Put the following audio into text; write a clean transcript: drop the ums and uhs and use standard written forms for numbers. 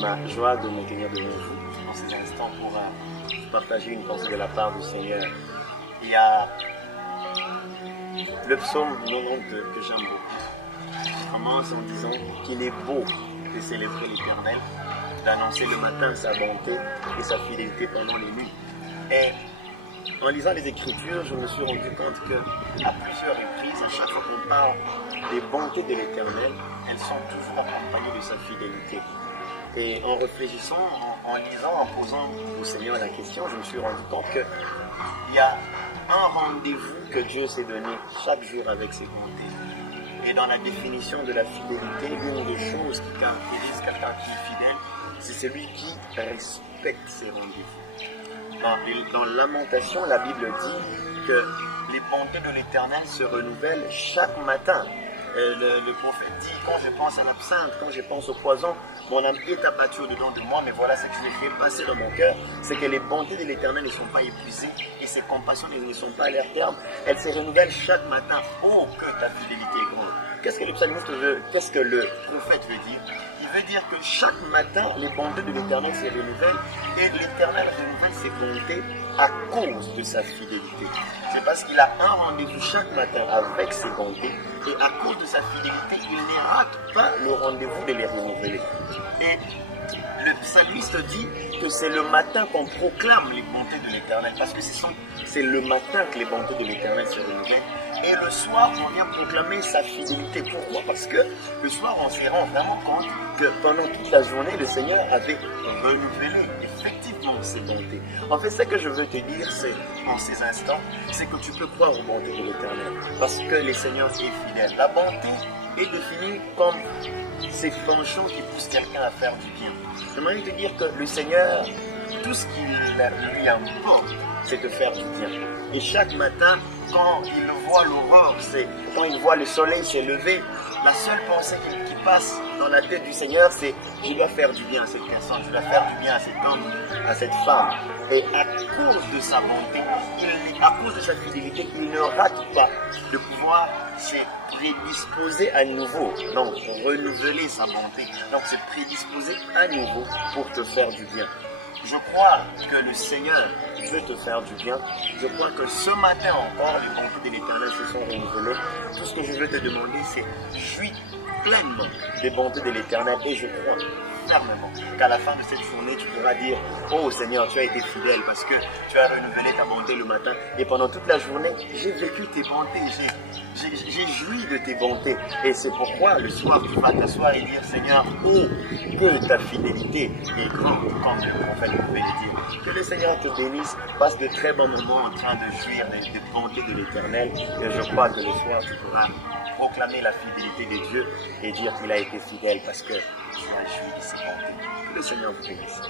ma joie de me tenir devant vous en ces instants pour partager une pensée de la part du Seigneur. Il y a le psaume 92 que j'aime beaucoup. Il commence en disant qu'il est beau de célébrer l'Éternel, d'annoncer le matin sa bonté et sa fidélité pendant les nuits. Et en lisant les Écritures, je me suis rendu compte qu'à plusieurs reprises, à chaque fois qu'on parle des bontés de l'Éternel, elles sont toujours accompagnées de sa fidélité. Et en réfléchissant, en lisant, en posant au Seigneur la question, je me suis rendu compte qu'il y a un rendez-vous que Dieu s'est donné chaque jour avec ses bontés. Et dans la définition de la fidélité, l'une des choses qui caractérise quelqu'un qui est fidèle, c'est celui qui respecte ses rendez-vous. Dans Lamentation, la Bible dit que les bontés de l'Éternel se renouvellent chaque matin. Le prophète dit, quand je pense à l'absinthe, quand je pense au poison, mon âme est abattue au-dedans de moi, mais voilà ce que je fais passer dans mon cœur, c'est que les bontés de l'Éternel ne sont pas épuisées et ses compassions ne sont pas à leur terme. Elles se renouvellent chaque matin. Oh, que ta fidélité est grande. Qu'est-ce que le psalmiste veut, qu'est-ce que le prophète veut dire? Il veut dire que chaque matin, les bontés de l'Éternel se renouvellent et l'Éternel renouvelle ses bontés à cause de sa fidélité. C'est parce qu'il a un rendez-vous chaque matin avec ses bontés et à cause de sa fidélité, il ne rate pas le rendez-vous de les renouveler. Et le psalmiste dit que c'est le matin qu'on proclame les bontés de l'Éternel parce que c'est le matin que les bontés de l'Éternel se renouvellent. Et le soir, on vient proclamer sa fidélité. Pourquoi? Parce que le soir, on se rend vraiment compte que pendant toute la journée, le Seigneur avait renouvelé effectivement ses bontés. En fait, ce que je veux te dire, c'est en ces instants, c'est que tu peux croire aux bontés de l'Éternel. Parce que le Seigneur est fidèle. La bonté est définie comme ces penchants qui poussent quelqu'un à faire du bien. J'aimerais te dire que le Seigneur, tout ce qu'il lui importe, c'est de faire du bien. Et chaque matin, quand il voit l'aurore, quand il voit le soleil se lever, la seule pensée qui passe dans la tête du Seigneur, c'est « je dois faire du bien à cette personne, je dois faire du bien à cet homme, à cette femme ». Et à cause de sa bonté, à cause de sa fidélité, il ne rate pas de pouvoir se prédisposer à nouveau, donc renouveler sa bonté, donc se prédisposer à nouveau pour te faire du bien. Je crois que le Seigneur veut te faire du bien. Je crois que ce matin encore, les bontés de l'Éternel se sont renouvelées. Tout ce que je veux te demander, c'est jouis pleinement des bontés de l'Éternel. Et je crois fermement qu'à la fin de cette journée, tu pourras dire « Oh Seigneur, tu as été fidèle parce que tu as renouvelé ta bonté le matin. Et pendant toute la journée, j'ai vécu tes bontés, j'ai joui de tes bontés. Et c'est pourquoi le soir, tu vas t'asseoir et dire « Seigneur, oh, que ta fidélité est grande, comme le prophète pouvait le dire. » Que le Seigneur te bénisse, passe de très bons moments en train de jouir des bontés de l'Éternel. Et je crois que le soir, tu pourras proclamer la fidélité de Dieu et dire qu'il a été fidèle parce que tu as joui de ses bontés. Que le Seigneur vous bénisse.